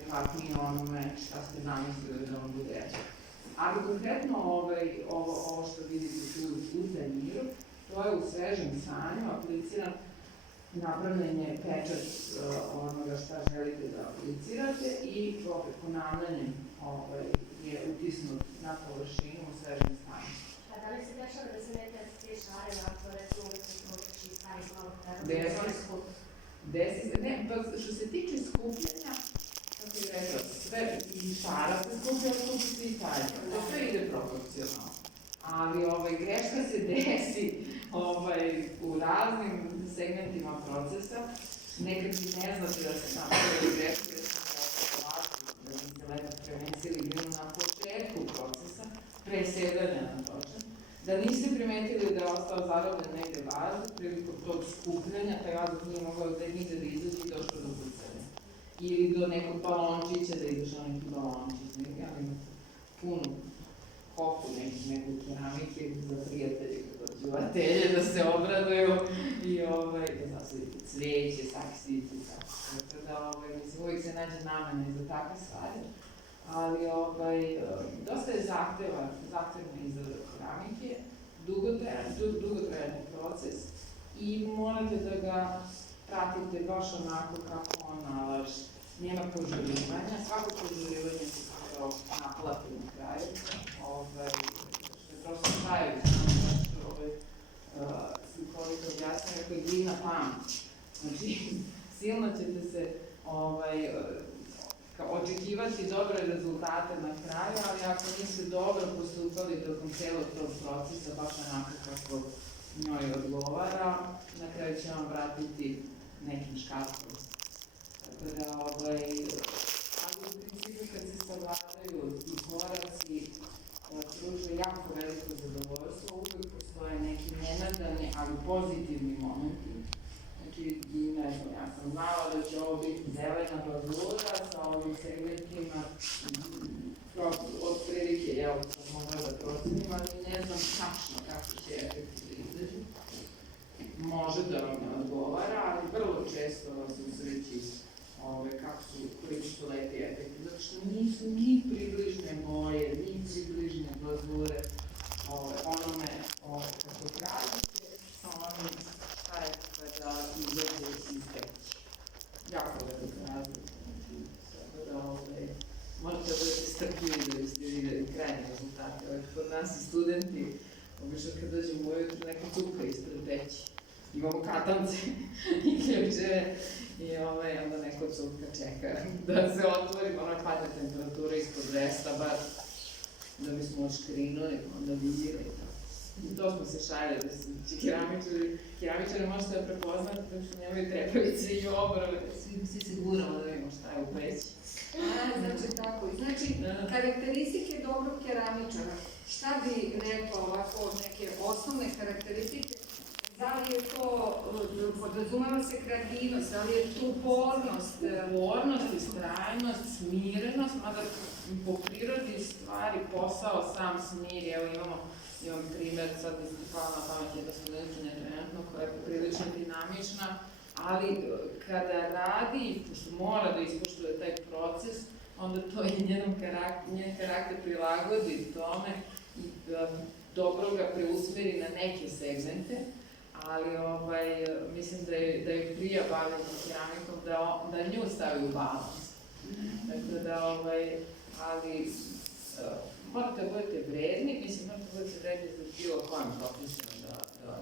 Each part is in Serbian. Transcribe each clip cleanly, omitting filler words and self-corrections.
najprihvatnije onome šta ste zamislili da on bude reći. Ali konkretno ovo što vidite tu u tanjiru, to je u svežem stanju, apliciran, napravljen je pečat onoga šta želite da aplicirate i ponavljanjem je utisnut na površinu u svežem stanju. A da li se dešava da se neke te šare nakon recimo uvijek proteči i stavi malo Ne, što se tiče skupljanja, kako je rekao, sve i šara se skupljaju, skupi se i talje. To sve ide proporcionalno. Ali greška se desi u raznim segmentima procesa. Nekad vi ne znate da se napravili greške, da biste lepo premesili bilo na početku procesa, pre sedanja na točan, da niste primetili da je ostao zarobljen negde vazduh, prilikom tog skupljanja, taj vazduh nije mogao nigde da izađe i došlo do pucanja. Ili do nekog balončića, da je došao neki balončić, imate punu kopu neku keramike za prijatelje kad dođu u atelje da se obraduju i da zasadite cveće, saksice i tako. Tako da uvijek se nađe namena i za takve stvari. Ali dosta je zahtevna izrada keramike, dugotrajan proces i morate da ga pratite baš onako kako on nalaže. Nema požurivanja, svako požurivanje se kao naplati na kraju, što je prosto stajevi, što slikovito objasnije, ako je glina pamet. Znači, silno ćete se očekivati dobre rezultate na kraju, ali ako niste dobro postupali tokom celog tog procesa, baš onako kako njoj odgovara, na kraju će vam vratiti nekim škatkom. Tako da, ali u principu kad se savladaju ti koraci, pruža jako veliko zadovoljstvo, uvijek postoje neki nenadani, ali pozitivni momenti. Znači, ne znam, ja sam znala da će ovo biti zelena glazura sa ovim segmentima, od prilike, jel, sam mogla da procenim, ali ne znam tačno kako će efekti da izađu. Može da vam ne odgovara, ali vrlo često vas usreći koji su lepi efekti, zato što nisu ni približne boje, ni približne glazure onome kako tražite, sa onim šta je kada izađe iz peći. Jako velik razlika. Tako da možete da budete strpljivi da biste videli krajnje rezultate. Kod nas i studenti, obično kad dođemo ujutru, neko cupka ispred peći. Imamo katance i ključeve i onda neko cupka čeka da se otvori, padne temperatura ispod 200 bar da bismo oškrinuli, onda vidjeli i to smo se šaljali, da se keramičari možete da prepoznate da što nemaju trepavice i obrove, svi se guramo da vidimo šta je u peći. Znači tako, znači karakteristike dobrog keramičara, šta bi rekao ovako neke osnovne karakteristike? Da li je to, podrazumeva se kreativnost, da li je tu upornost? Upornost, istrajnost, smirenost, mada po prirodi stvari posao sam smiri. Evo imam primer, sad mi se pala na pamet jedna studentkinja trenutno koja je prilično dinamična, ali kada radi, pošto mora da ispoštuje taj proces, onda to i njen karakter prilagodi tome i dobro ga preusmeri na neke segmente, ali mislim da je prija bavljati keramikom da nju stavi u balans. Tako da, ali morate da budete vredni, mislim morate da budete vredni za bilo kojem profesijom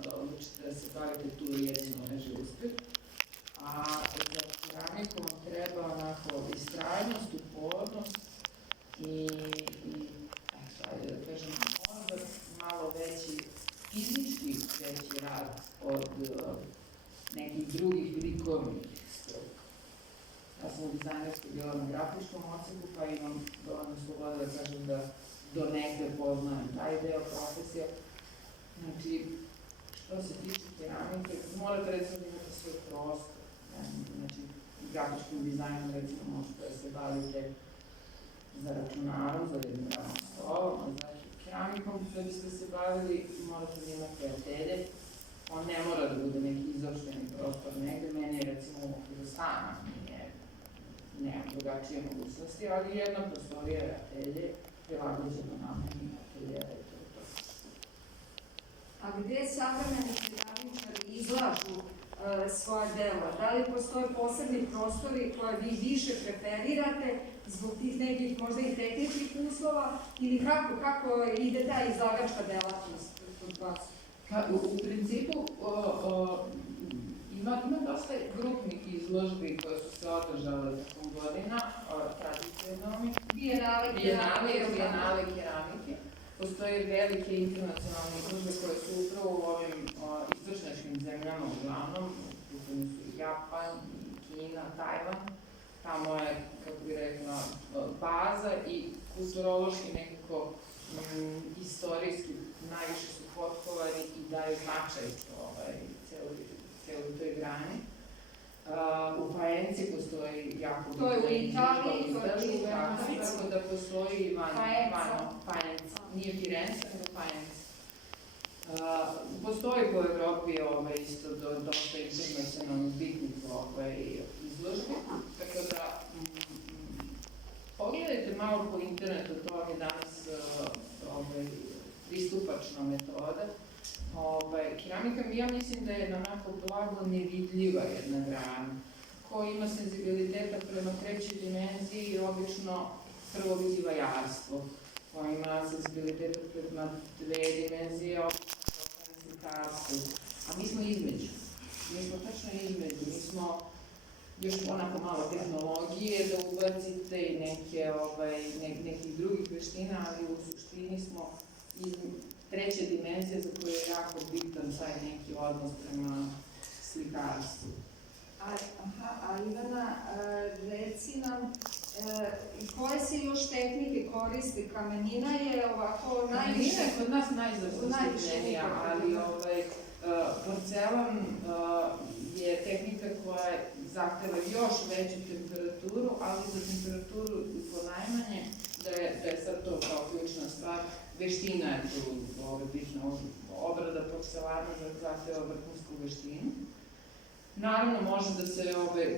da odlučite da se bavite tu jedino neže uspeh. A za keramiku vam treba onako istrajnost, upornost i ajde da kažem, možda malo veći fizički veći rad od nekih drugih likovnih struka. Ja sam u dizajnerskoj bila na grafičkom odseku, pa imam dovoljno slobode da kažem da do negde poznajem taj deo profesija. Znači, što se tiče keramike, morate recimo da imate svoj prostor. Znači, grafičkim dizajnom recimo možete da se bavite za računarom, za jednim radom stolom, a za keramikom da biste se bavili morate da imate atelje. On ne mora da bude neki izopšteni prostor negde, meni je recimo u okviru stana nema drugačije mogućnosti, ali jedna prostorija je atelje, prilagođeno nameni ateljera i to je to. A gde savremeni keramičari izlažu svoja dela? Da li postoje posebni prostori koje vi više preferirate zbog tih nekih možda i tehničkih uslova ili kako ide ta izlagačka delatnost kod vas? U principu, ima dosta grupnih izložbi koje su se održale tokom godina, tradicionalnih. Bijenale keramike. Postoje velike internacionalne izložbe koje su upravo u ovim istočnačkim zemljama uglavnom, upravo su Japan, Kina, Tajvan. Tamo je, kako bih rekla, baza i kulturološki nekako istorijski najviše su potkovani i daju značaj celoj toj grani. U Fajenci postoji jako to je u Italiji, to je čuveno. Tako da postoji i Fajenca. Nije Firenze, nego Fajenca. Postoji po Evropi isto dosta internacionalnih bitnih izložbi, tako da pogledajte malo po internetu, to vam je danas pristupačna metoda. Keramika, ja mislim da je onako blago nevidljiva jedna grana. Ko ima senzibiliteta prema trećoj dimenziji, obično prvo vidi vajarstvo. Ko ima senzibiliteta prema dve dimenzije, obično slikarstvo. A mi smo između. Mi smo tačno između. Mi smo još onako malo tehnologije da ubacite i nekih drugih veština, ali u suštini smo treća dimenzija za koju je jako bitan taj neki odnos prema slikarstvu. A Ivana, reci nam, koje se još tehnike koriste? Kamenina je ovako najviše... Kamenina je kod nas najzastupljenija, ali porcelan je tehnika koja zahteva još veću temperaturu, ali za temperaturu ponajmanje, da je sad to kao ključna stvar, veština je tu bitna, obrada porcelana zahteva vrhunsku veštinu. Naravno, može da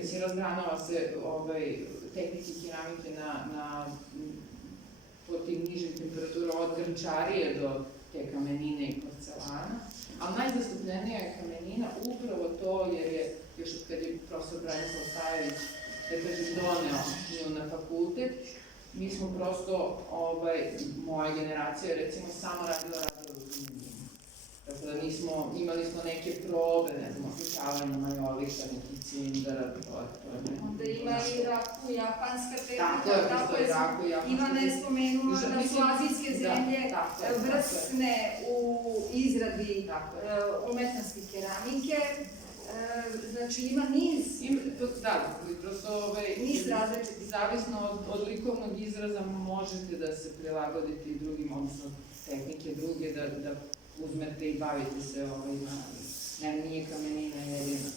se razgranava se tehnike keramike po tim nižim temperaturama od grnčarije do te kamenine i porcelana, ali najzastupljenija je kamenina upravo to jer je, još od kad je profesor Branislav Stajević, doneo nju na fakultet, mi smo prosto, moja generacija recimo samo radila u kamenini. Tako da imali smo neke probe, ne znam, osličavanja majolika, nekih cilindara, onda ima i raku, japanska tehnika, tako je raku, japanska. Ivana je spomenula da su azijske zemlje vrsne u izradi umetnosti keramike. Znači ima niz... Da, prosto niz različitih. Zavisno od likovnog izraza možete da se prilagodite i drugim, odnosno tehnike druge, da uzmete i bavite se nije kamenina jedina.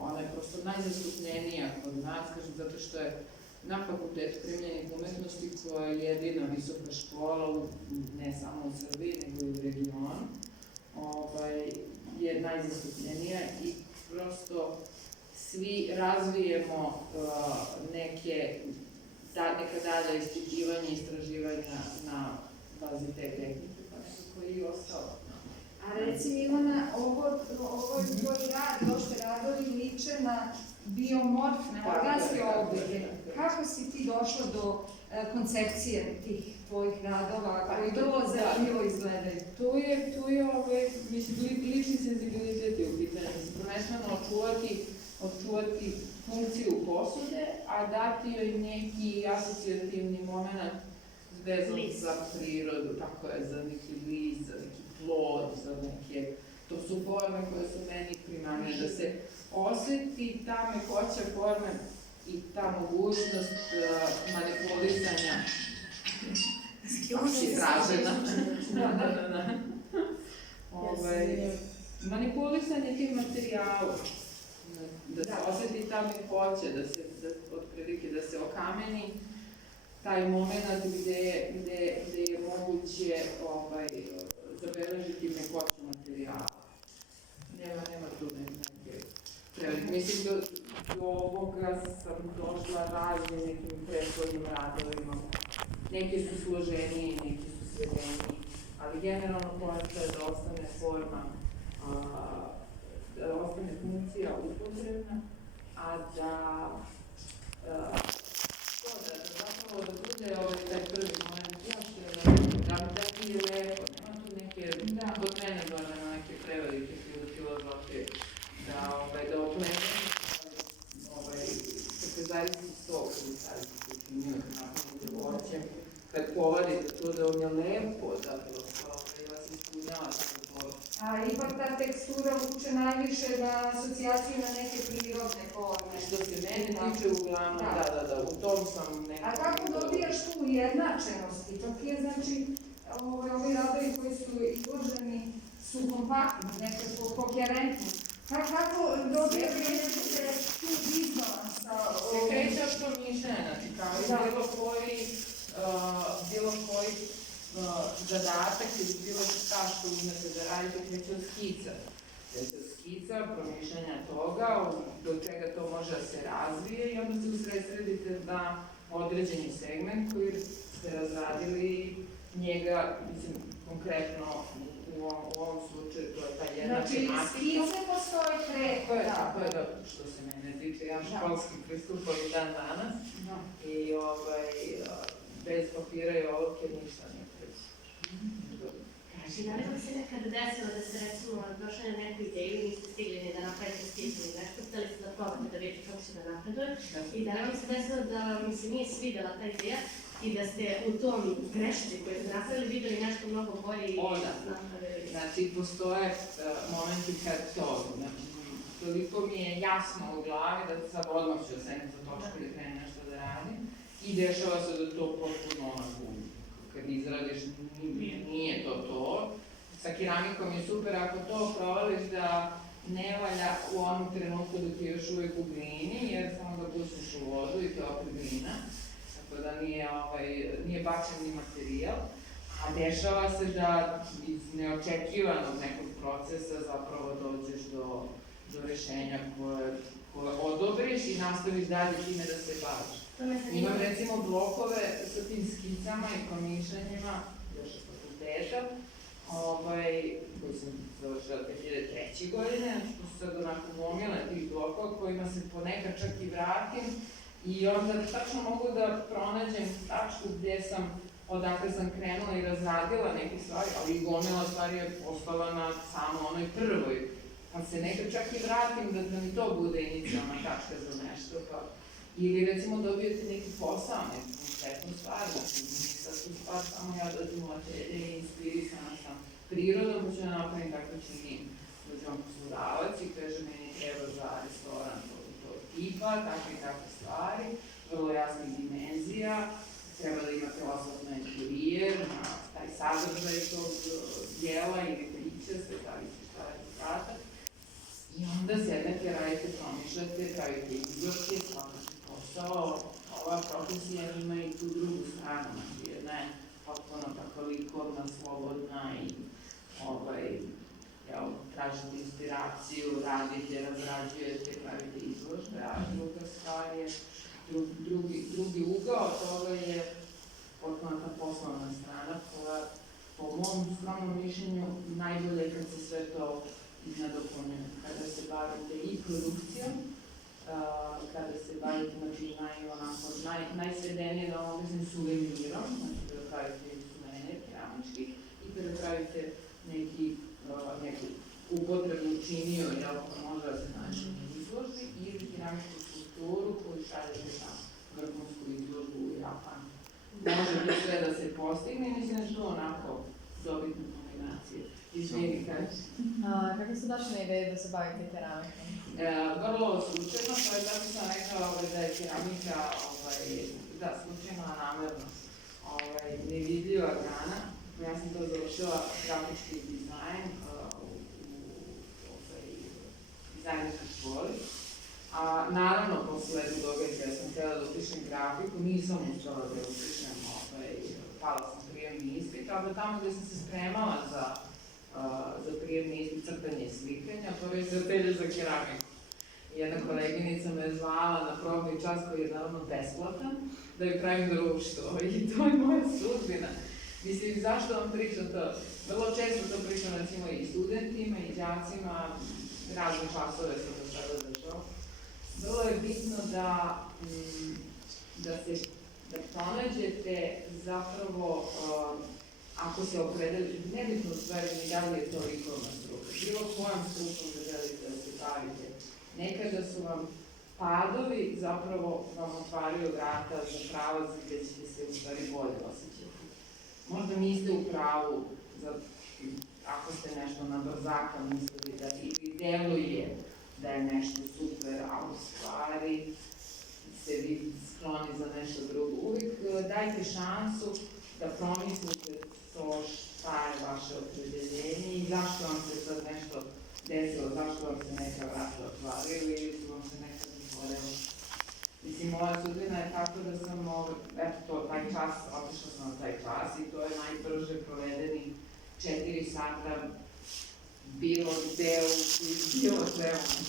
Ona je prosto najzastupljenija kod nas, kažem, zato što je na fakultetu primenjenih umetnosti koja je jedina visoka škola, ne samo u Srbiji, nego i u regionu, je najzastupljenija i prosto svi razvijemo neka dalja ispitivanja i istraživanja na bazi te tehnike, pa nekako i ostalo. A recimo Ivana, ovo tvoj rad, došte radovi liče na biomorfne organske oblike. Kako si ti došla do koncepcije tih tvojih radova koji vrlo zanimljivo izgledaju? Tu je, mislim, lični senzibilitet je u pitanju. Prvenstveno očuvati funkciju posude, a dati joj neki asocijativni moment vezan za prirodu, tako je, za neki list, za neki plod, za neke... To su forme koje su meni primarne, da se oseti ta mekoća forme i ta mogućnost manipulisanja. Manipulisanje tih materijala, da se oseti ta mekoća, otprilike da se okameni taj moment gde je moguće zabeležiti mekoću materijala. Nema tu neke prevelike. Mislim, do ovoga sam došla raznim nekim prethodnim radovima. Neki su složeniji, neki su svedeniji, ali generalno poenta je da ostane forma, da ostane funkcija upotrebna, a da zapravo da bude taj prvi moment, da ti je lepo, nema tu neke, kod mene dojena neke prevelike filozofije, da oplemeni sekretarici stol, sekretarici činio, napravno voće, kad povadite to da vam je lepo, da vas ispunjava se to. A ipak ta tekstura uče najviše na asocijaciju na neke prirodne forme. Što se mene tiče uglavnom, da, u tom sam nekako... A kako dobijaš tu ujednačenost? I to je, znači, ovi radovi koji su izloženi su kompaktni, nekako koherentni. Kako dobijaš tu disbalansa? Se kreće od promišljanja, znači kao i bilo koji zadatak ili bilo šta što imate da radite, kreće od skica. Kreće od skica, promišljanja toga, do čega to može da se razvije i onda se usredsredite na određeni segment koji ste razradili njega, mislim, konkretno u ovom slučaju to je ta jedna tematika. Znači, skice postoje pre... Tako je da, što se mene tiče, ja školski pristupam i dan danas i bez papira i olovke ništa ne kreće. Kaži, da li vam se nekada desilo da ste recimo došli na neku ideju i niste stigli ni da napravite skicu ili nešto, hteli ste da probate da vidite kako će da napreduje i da li vam se desilo da mi se nije svidela ta ideja i da ste u tom grešci koju ste napravili videli nešto mnogo bolje i napravili? Znači, postoje momenti kad to, toliko mi je jasno u glavi da sad odmah ću da sedem za točku da krenem nešto da radim i dešava se da to potpuno kad izradiš nije to. Sa keramikom je super ako to provališ da ne valja u onom trenutku da ti još uvek u glini, jer samo da pustiš u vodu i to je opet glina, tako da nije bačeni materijal, a dešava se da iz neočekivanog nekog procesa zapravo dođeš do rešenja koje odobriš i nastaviš dalje time da se baviš. Imam recimo blokove sa tim skicama i promišljanjima još od fakulteta, koji sam završila 2003. godine, znači to su sad onako gomile tih blokova kojima se ponekad čak i vratim i onda tačno mogu da pronađem tačku odakle sam krenula i razradila neke stvari, ali i gomila stvari je postala na samo onoj prvoj, pa se nekad čak i vratim da mi to bude inicijalna tačka za nešto, ili recimo dobijete neki posao, neku konkretnu stvar, znači nisam tu stvar, samo ja dođem u atelje i inspirisana sam prirodom, pa ću da napravim tako činim. Dođem poslodavac i kaže meni treba za restoran tog tipa, takve i takve stvari, vrlo jasnih dimenzija, treba da imate osnovno interijer, taj sadržaj tog dijela ili priče, sve zavisi šta je rezultatak. I onda sednete, radite, promišljate, pravite izložke, shvatate posao. Ova profesija ima i tu drugu stranu, znači jedna je potpuno tako likovna, slobodna i tražite inspiraciju, radite, razrađujete, pravite izložbe, a druga stvar je, drugi ugao toga je potpuno ta poslovna strana koja, po mom skromnom mišljenju, najbolje kad se sve to nadopunjuje. Kada se bavite i produkcijom, kada se bavite najsredenije običnim suvenirom, znači kada pravite suvenir keramički i kada pravite neku upotrebnu činiju, ko može da se nađe na izložbi, ili keramičku skulpturu koju šaljete na vrhunsku izložbu u Japan. Može to sve da se postigne i mislim da je to onako dobitna kombinacija. Izvini, kaži. Kako ste došli na ideju da se bavite keramikom? Vrlo slučajno, pa je zato sam rekao da je keramika, slučajno, a namerno, nevidljiva grana. Ja sam to završila grafički dizajn u dizajnerskoj školi. Naravno, posle događaja sam htjela da upišem grafiku, nisam uspela da upišem, pala sam prijemni ispit, ali tamo gde sam se spremala za prijemni ispit crtanje i slikanja, to je se otelje za keramiku. Jedna koleginica me zvala na probni čas koji je naravno besplatan, da joj pravim društvo i to je moja sudbina. Mislim, zašto vam pričam to? Vrlo često to pričam recimo i studentima i đacima, razne časove sam do sada držao. Vrlo je bitno da pronađete zapravo, ako se opredelite, nebitno u stvari ni da li je to likovna struka, bilo kojom strukom da želite da se bavite. Nekada su vam padovi zapravo vam otvaraju vrata za pravac gde ćete se u stvari bolje osjećati. Možda niste u pravu, ako ste nešto na brzaka mislili da i deluje da je nešto super, a u stvari se vi skloni za nešto drugo. Uvijek dajte šansu da promislite to šta je vaše opredeljenje i zašto vam se sad nešto desilo, zašto vam se neka vrata otvaraju ili su vam se nekad otvorila. Mislim, moja sudbina je tako da sam, eto, taj čas, otišla sam na taj čas i to je najbrže provedeni 4 sata bilo gde, bilo svemu.